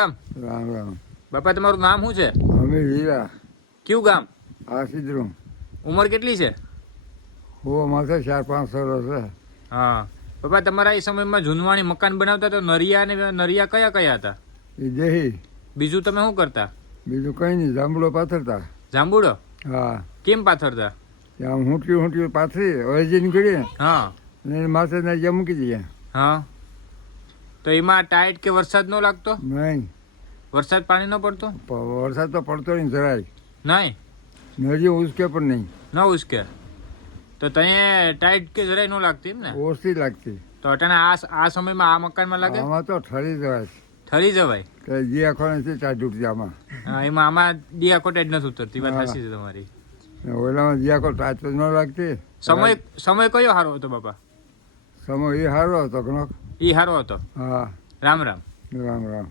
રામ રામ બાપા, તમારું નામ શું છે? અમે હીરા. કયું ગામ? આ સિદ્ધરું. ઉંમર કેટલી છે? હો માથે 4-5 વર્ષ છે. હા બાપા, તમારા એ સમયમાં જૂનવાણી મકાન બનાવતા તો નરિયા અને નરિયા કયા કયા હતા? એ દેહી. બીજું તમે શું કરતા? બીજું કંઈ નહીં, જાંબુડો પાથરતા. જાંબુડો? હા, કેમ પાથરતા? આમ ઊંટિયું પાથરી અરજી નીકળીએ હા અને માથે નરિયા મૂકી દઈએ. હા, તો એમાં ટાઈટ કે વરસાદ ન લાગતો? નહીં, વરસાદ પાણી ન પડતો? વરસાદ તો પડતો નહીં જરાય. નહીં, નરિયો ઉસકે પણ નહીં. ન ઉસકે તો ત્યાં ટાઈટ કે જરાય ન લાગતી એમ ને? ઓછી લાગતી. તો અટાણે આ સમયમાં આ મકાનમાં લાગે? આમાં તો ઠરી જવાય. ઠરી જવાય. કે જે આખો નથી ચાર ડૂબતી આમાં. હા, આમાં દિયા કોટેજ નથી ઉતરતી. વાત સાચી છે તમારી. ઓલામાં જે આખો ટાચ ન લાગતી. સમય કયો સારો હતો બાપા? સમય એ સારો હતો ઘણો. એ સારો હતો. હા, રામ રામ. રામ રામ.